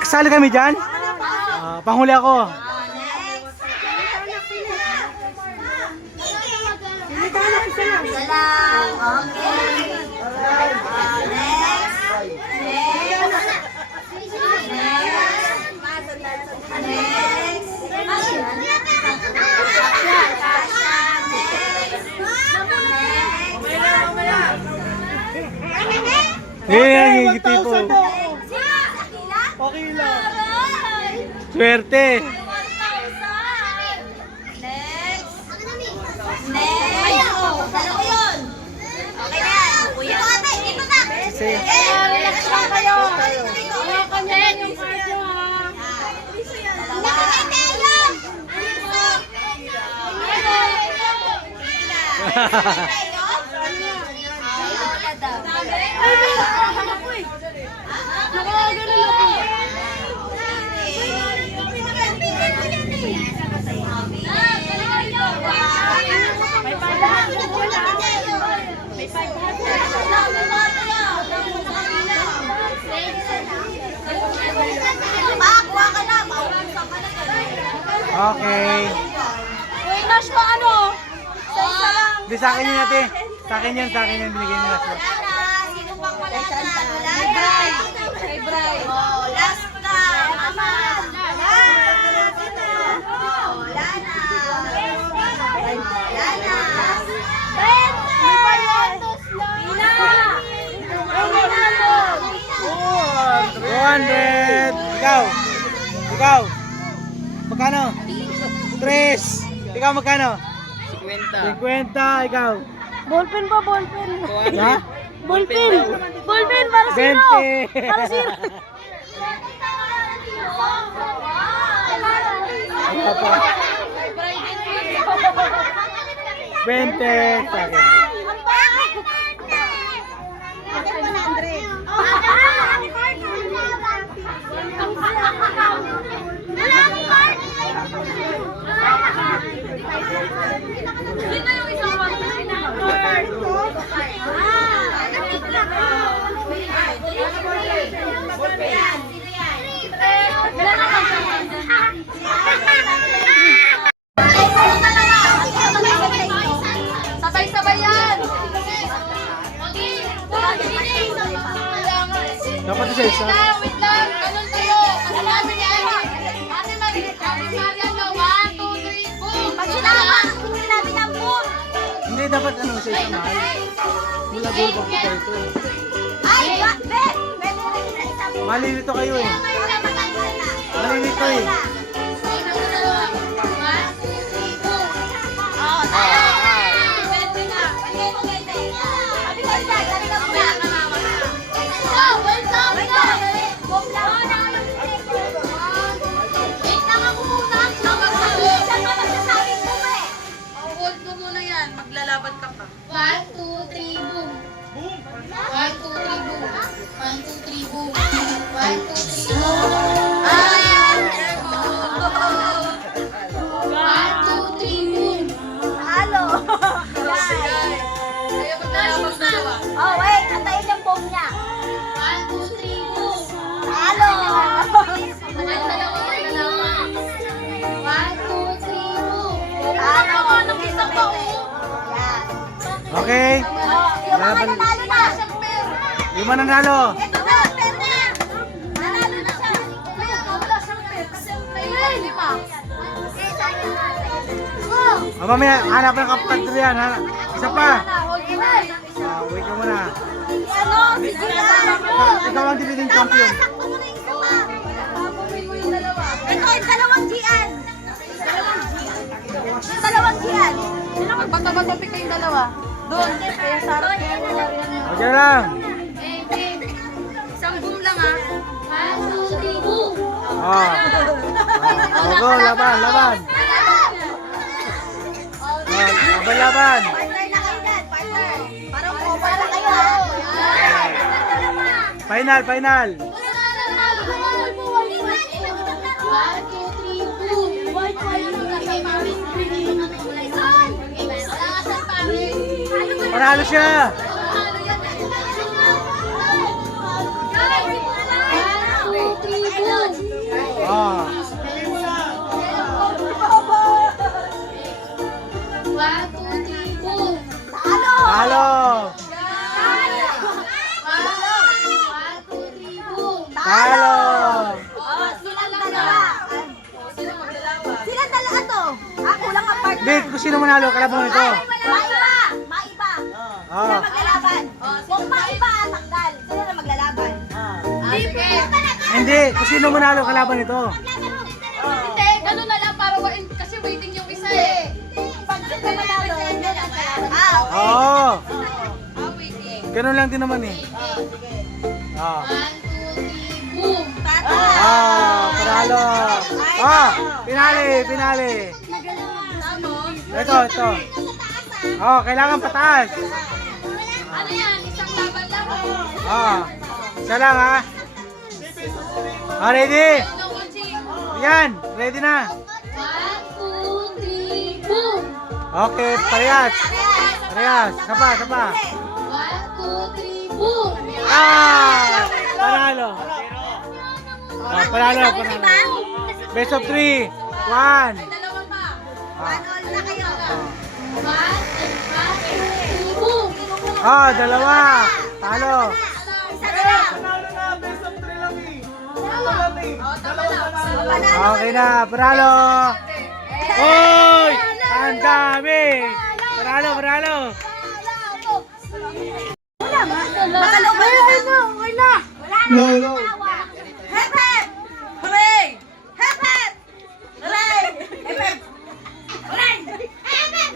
Kasali kami dyan? Panghuli ako. Ngingiti po. Okay lang. Swerte. Relax lang kayo. Kanya yung cardio ha. Okay. Uy, Nash, paano? Di sa akin yun ate. Sa akin yan binigay nila sila. Sino pang wala na? Kay Bray. Oh, last na. Mama. Wala na. Wala na. Pina! 200! Ikaw! Magkano? 3! Ikaw magkano? 50! Ikaw? Ballpen pa, ballpen. Ha? Ballpen! Ballpen para zero! 20! Para zero! Ikaw pa. 20 sa akin. Sabay-sabay yan! Dapat isa isa. Wait lang! Ganun kayo! Ano namin yan? Ate Mariano, 1, 2, 3, boom! Pag sinama, hindi namin ang boom. Hindi dapat ano isa isa mahal. Mula dulo pa po ito. Ay, be! Pwede na kita isang boom. Malilito kayo eh. Wala matanggal na. Malilito eh. Oo, tayo! Pwede na. Pwede mo, pwede. Sabi ko siya, sabi ko siya. Wait lang! Boom lang. Wait lang ako muna. Saan ka magsasabing boom eh? Hold mo muna yan. Maglalaban ka pa. 1, 2, 3, boom. 1, 2, 3, boom. 1, 2, 3, boom. 1, 2, 3, boom. Ayan! 1, 2, 3, boom. Halo. Kaya maglalaban ka dalawa. Oh, wait. Antayin yung boom niya. 1, 2, 3, boom. Halo. Antayin dalawa. 1, 2, 3, boom. Halo. Anong isang pa Yan. Okay. Oh, yung mga nanalo na. Yung mananalo. Ito na, pero na. Nanalo na siya. Wala siyang pet. May 5. Oh. Mamaya, hanap ng kapatid yan. Isa pa. Hold mo na. Wait ka muna. Ano? Sige na. Ikaw ang dividend champion. Sakto mo na yung isa pa. Papumin mo yung dalawa. Ito yung dalawang Gian. Yung dalawang Gian. Magbato-bato kayong dalawa. Doon. Kaya sarap kayo. Okay lang. Isang boom lang ha. 1, 2, 3, boom. Oh. Go, laban. Laban. Partner na kayo dyan. Partner. Parang cover na kayo. Final. 1, 2, 3, boom. Panalo siya. Talo! Oh, silang dalawa. Sino maglalaban? Silang dalawa to. Ako lang ang partner. Hindi, kung sino manalo, kalaban mo ito. Maiba. Maiba. Oh. Sila maglalaban. Kung maiba, tanggal. Sila na maglalaban. Sige. Hindi, kung sino manalo, kalaban ito. Hindi, ganun na lang para kasi waiting yung isa eh. Pag sila manalo, hindi na kalaban. Okay. Oo. Waiting. Ganun lang din naman eh. Oh. 1, 2, 3, boom! Panalo. Ah, pinali. Tapos, Ito. Oh, kailangan pataas. ano yan? Isang laban lang. Ah, isa lang ha. Ah, ready? No watching. Yan, ready na. 1, 2, 3, boom! Okay, parehas. Sapa. 1, 2, 3, boom! Ah, panalo. Panalo. Best of 3. 1. Dalawa pa. All na kayo. 1, 2, boom! Ah, dalawa. Talo. Isa na lang. Okay na, panalo. Oy! Ang dami. Panalo. Baka lumayan na. Wala na. Hep, hep. Hooray! Hep, hep. Hooray. Hep, hep. Hooray. Hep, hep.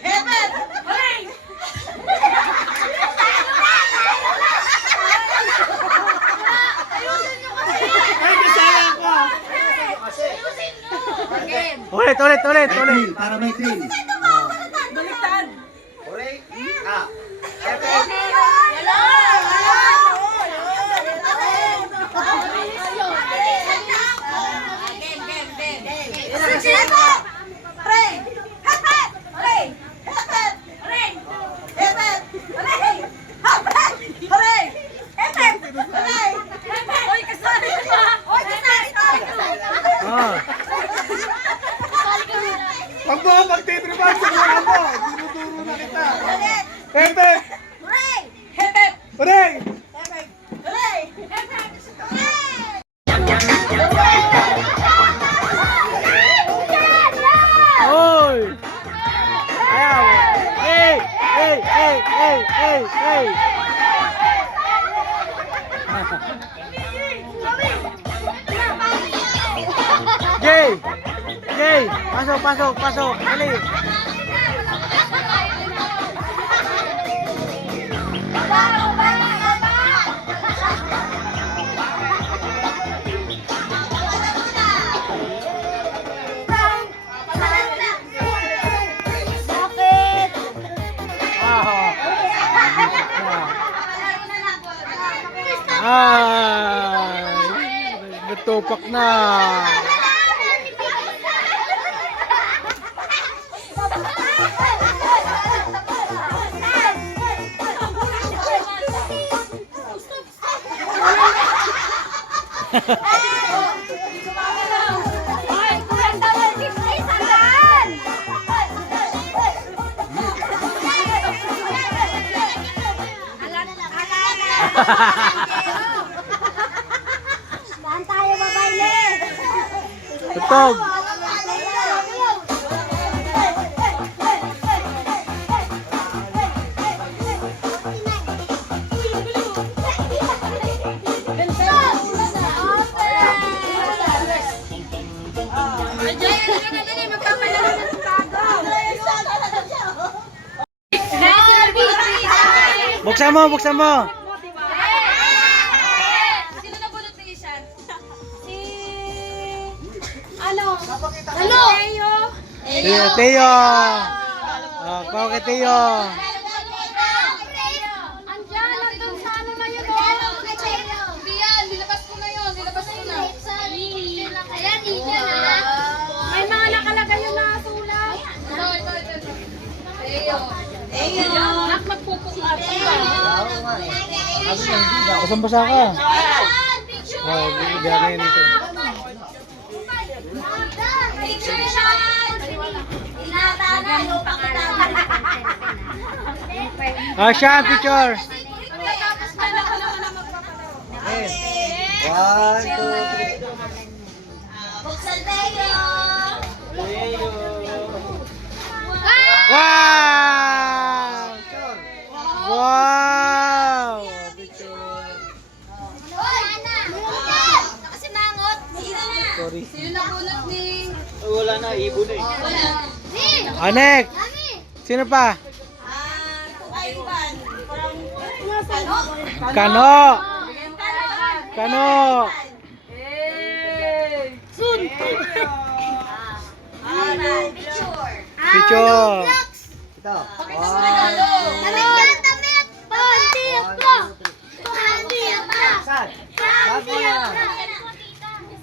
Hep, hep. Hooray. Ayusin niyo kasi. Ay, kasala ko. Ayusin niyo. Ulit. Thrill, para may thrill. Baliktad! Hoy, kasali ka ba? Ah. Pag mo magtitripan sa mga mo, dinuduro na kita. Pepe! Hepep! Hooray! Oy! Ayaw! Hey! Jay! Pasok! Dali! Ay! Natupak na! Saan tayo babayle? Tutog! Buksan mo! Sino na bunot ni Ishan? Teo! Pao kay Teo! Andiyan, nandun sa ano na yun, oh. Hindi yan, nilabas ko na yun, Ayan, Ija na. May mga nakalagay yun na sulat. Ito. Eyo. Nak, magpupuklat ka. Basang-basa ka! Oh, bigyan na ito. Picture shot! Inatana yung pakita. Ah, siya, picture! Magkakapit One, two, three. Buksan tayo. Wow! Wow! Nakasimangot. Sino na? Sorry. Sino na bunot ni? Wala na, ibon eh. Wala. Anek! Sino pa? Ivan. From Kano! Kano! Sun! Picture. Picture! Ito. Pakita mo regalo. Damit. Panty ako. Panty ako. Saan? Bago yan.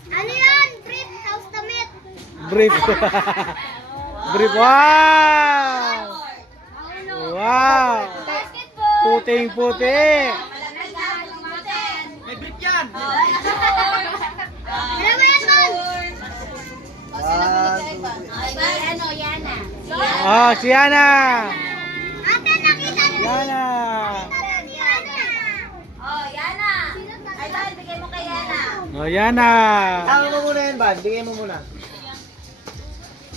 Ano yan? Brief house damit. Brief. Brief. Wow! Wow! Basketball. Puting-puti! May brief yan. Ano ba yan, Ton? One, two, three. Ano, Yana. Oh, si Yana! Ate, nakita niyo. Yana! Yana. Oh, Yana. Ay, Ban, bigay mo kay Yana. Oh, Yana! Tama mo muna yan, Van. Bigay mo muna.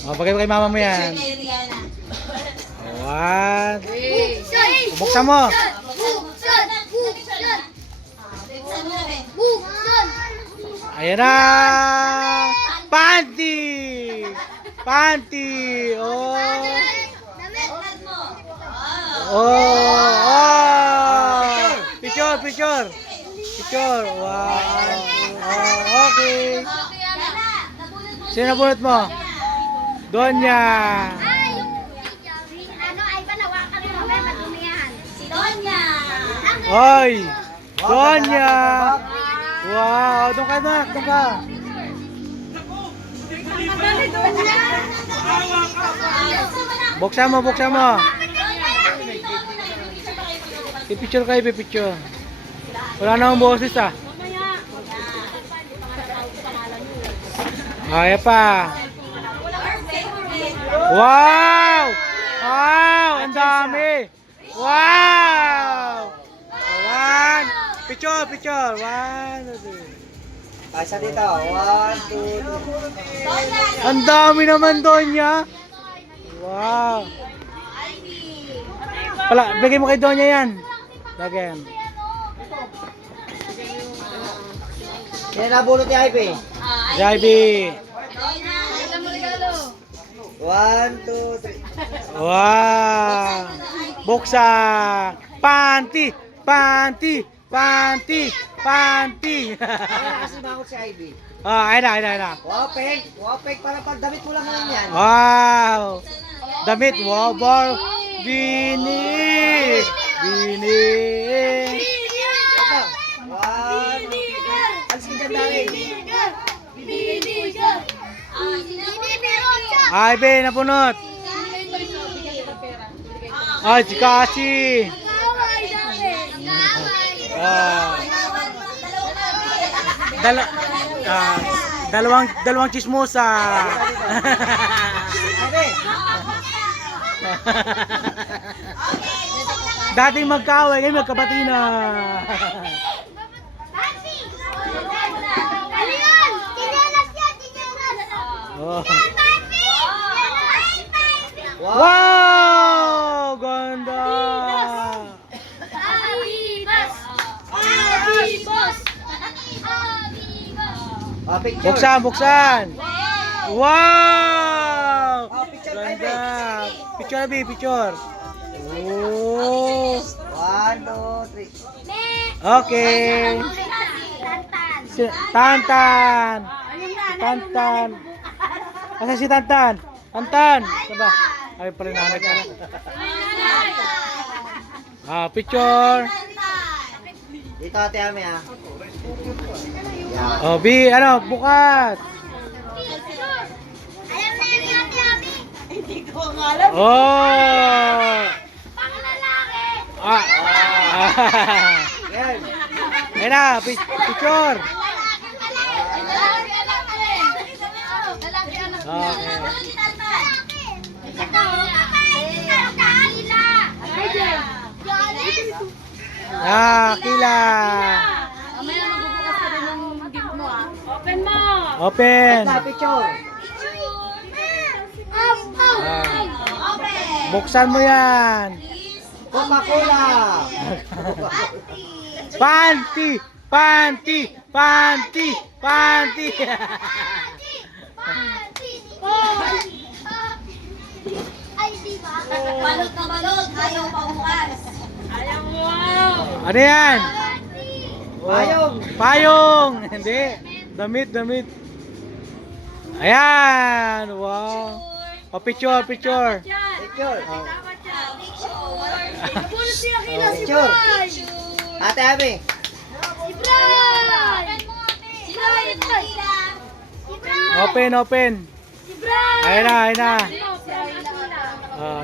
Oh, bagay kay mama mo yan. Kay Rihanna. One. Buksan. Buksan mo. Buksan. Buksan. Buksan mo na, Ben. Buksan. Ayan na! Panty! Panty! Oh! Damit mo. Oh! Oh! Picture! Picture! Picture! Wow! Oh, okay! Sino nabunot mo? Donya! Yung ano, ay ba nawakan mo ba madumihan? Si Donya. Oy! Donya! Wow! Doon ka na! Doon ka! Buksan mo! Buksan mo! Pipicture kayo, pipicture. Wala na akong boses ah. Kaya pa. Wow! Wow! Ang dami! Wow! One! Picture! Picture! One! Two, three. Isa dito. One, two, three. Ang dami naman doon niya. Wow! Pala, bigay mo kay Donya yan. Lagyan. Yan nabulot ni Ivy. Jaibi. One, two, three. Wow! Buksan! Panty! Panty! Panty! Panty! Ayun kasi bakot si Ivy. Ah, ayun na, ayun na, ayun na. Wapek. Wapek para pagdamit mo lang ngayon yan. Wow! Damit, wow, bar, bini! Bini! Ito. One, two, three. Alis ka dyan, Dari. Ay, be, napunot! Ay, si Kasi! Ah, dalawang chismosa! Ivy. Dating magkaaway, ngayon magkabati na! Ano yan? Tinelas yan, tinelas. Oh. Wow. Wow! Ganda! Abibas! Abibas! Oh, picture. Buksan, buksan! Wow! Oh, picture, Ganda! Ivy. Picture, Abi, picture! Oh! One, two, three. Okay! Tantan! Tantan! Asa si Tantan? Tantan! Saba? Ay, pala nanay ka na. Ah, picture! Dito ate Ame ah. Oh, B, ano, bukas! Alam na yun yung ate Ami. Oh! Panglalaki! Ah! Yan. Ayun na, picture! Ah, kila! Mamaya Open mo. Open. Picture. Buksan mo yan. Coca-Cola. Panty! Panty! Panty! Panty! Ay, di ba? Balot na balot, ayaw pa bukas. Ayaw mo. Ano yan? Payong. Payong! Hindi. Damit, damit. Ayan! Wow! O, picture, picture. Yan. Picture. Dapat yan. Puno siya kila si Picture. Bray. Ate Abby. Si Bray. Si Bray. Si Bray. Open, open. Si Bray. Ayan na, ayan na.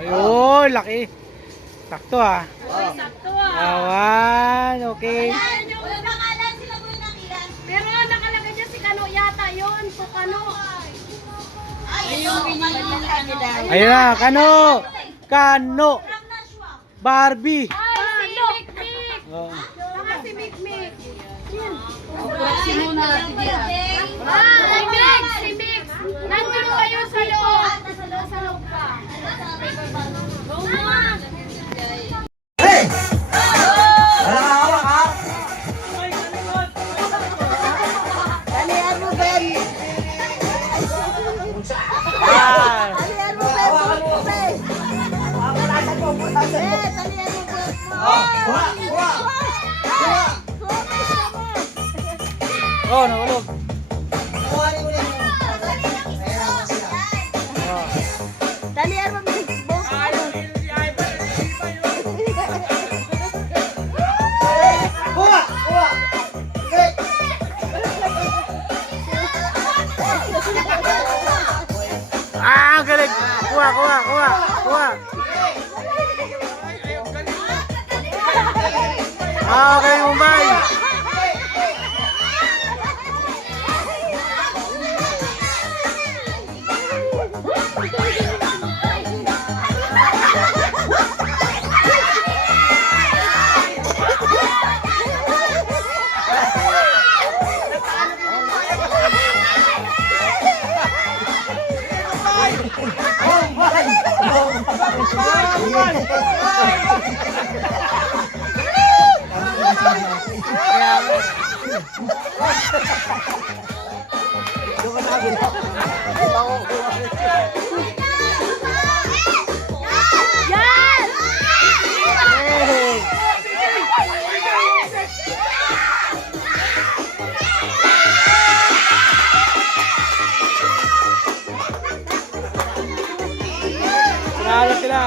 Yun, laki. Sakto ah. Oh. Sakto ah. Awan, okay. Walang pangalan, sila mo yung nakila. Pero nakalagay dyan si Kano yata yun. So Kano. Ay, yung pinili. Ayan na, Kano. Kano. Barbie. Ay, si Mikmik. Oh. Baka si Mikmik. Si Muna, si Dia. Si Mix, si Mix. Nandun kayo sa loob. Sa loob pa. Go mo. Hey! Wala ka hawak ha? Dalihan mo, Ben. Ah. Dalihan mo, Ben. Ben. Dalihan mo, Ben. Oh, kuha, kuha. Kuha. Oh, nakulog. Kuha niyo ulit. Ayan ang sila. Oh. Dalihan mo, Ben. Kuha, kuha. Okay. Ah, galing. Kuha, kuha, kuha, kuha. Ah, okay, Mumbai. Hey. Sinalo sila.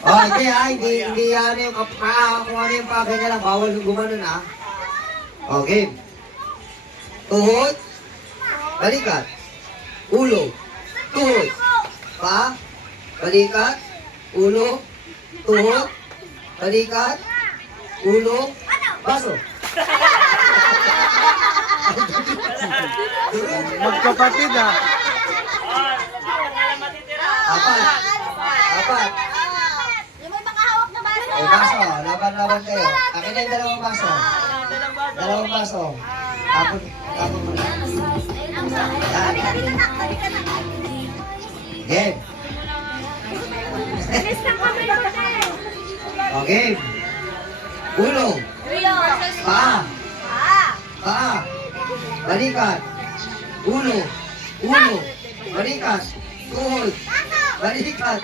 Oh, hindi ha, hindi yan yung kung ano yung pagay na lang, bawal gumanon ha. Okay. Tuhod, balikat, ulo, tuhod, pa, balikat, ulo, tuhod, balikat, ulo, baso. Magkapatid ah. Apat. Apat. Yung may makahawak na baso. O baso, laban-laban kayo. Akin na yung dalawang baso. Dalawang baso. Tapon mo na. Yan. Game. Okay. Ulo. Paa. Paa. Balikat. Ulo. Ulo. Balikat. Tuhod. Balikat.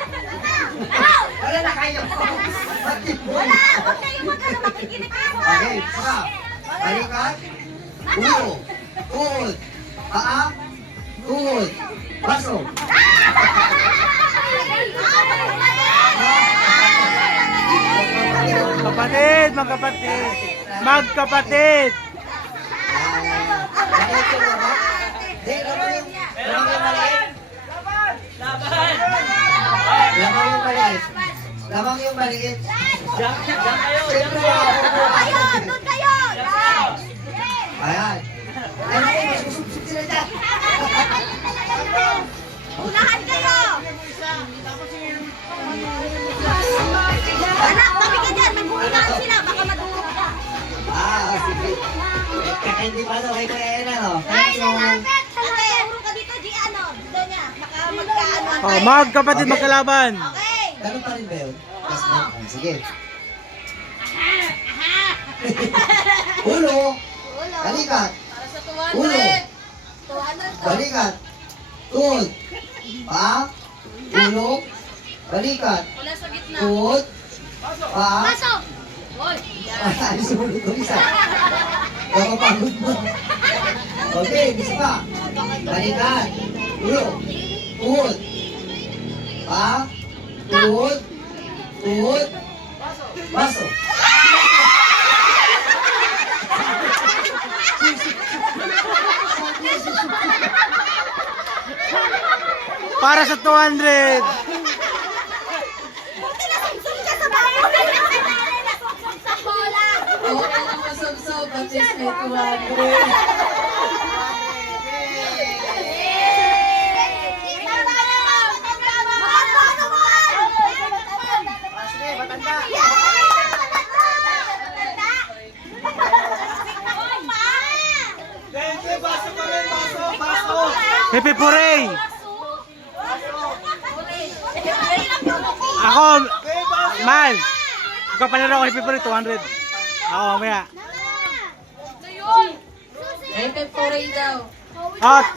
Wala na kayo. Wala, huwag kayong magkano makikinig kayo. Okay, paa. Balikat. Ulo. Tuhod. Paa. Tuhod. Baso. Magkapatid, magkapatid. Magkapatid. Maliit yung laban? Hindi, laban yung maliit. Lamang yung maliit. Lamang yung maliit. Siyempre, Kayo, doon kayo. ayan. Ay, masusubsub sila dyan. Unahan kayo. Anak, tabi ka dyan. Mag-uunahan sila. Baka madurog ka. Ah, sige. Oh, magkapatid, magkalaban. Ganun pa rin ba yun? Classmate? Ah, sige. Ulo. Balikat. Para sa Ulo. 200. Balikat. Tuhod. Pa. Ulo. Balikat. Wala sa gitna. Tuhod. Pa. Pasok! Ay, sumunod ko isa. Nakapagod mo. Okay, isa pa. Balikat. Ulo. Tuhod. Pa. Tuhod. Tuhod. Baso. Para sa 200. Oo, alam ko sub-sub. At least may 200. Happy Puray. Ako, Mal. Ikaw panalo ko, Happy Puray, 200. Ako, mamaya. May pepore daw. At